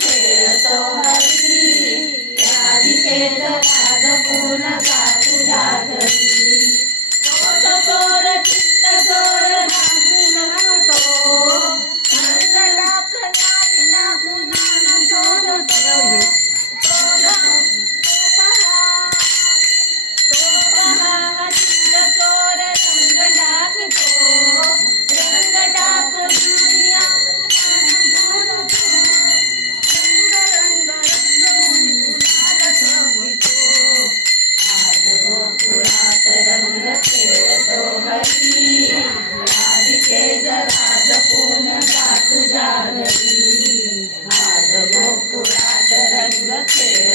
खेळतो हरी राधिकेचा राज पूर्ण का तुझ्या घरी पोट सोड चित्त सोड नाचतो नंदलाख नारीला गुणान शोधतो रंग खेळतो हरी राधिकेचा राज पूर्ण का तुझ्या घरी आज गोकुळात रंग खेळ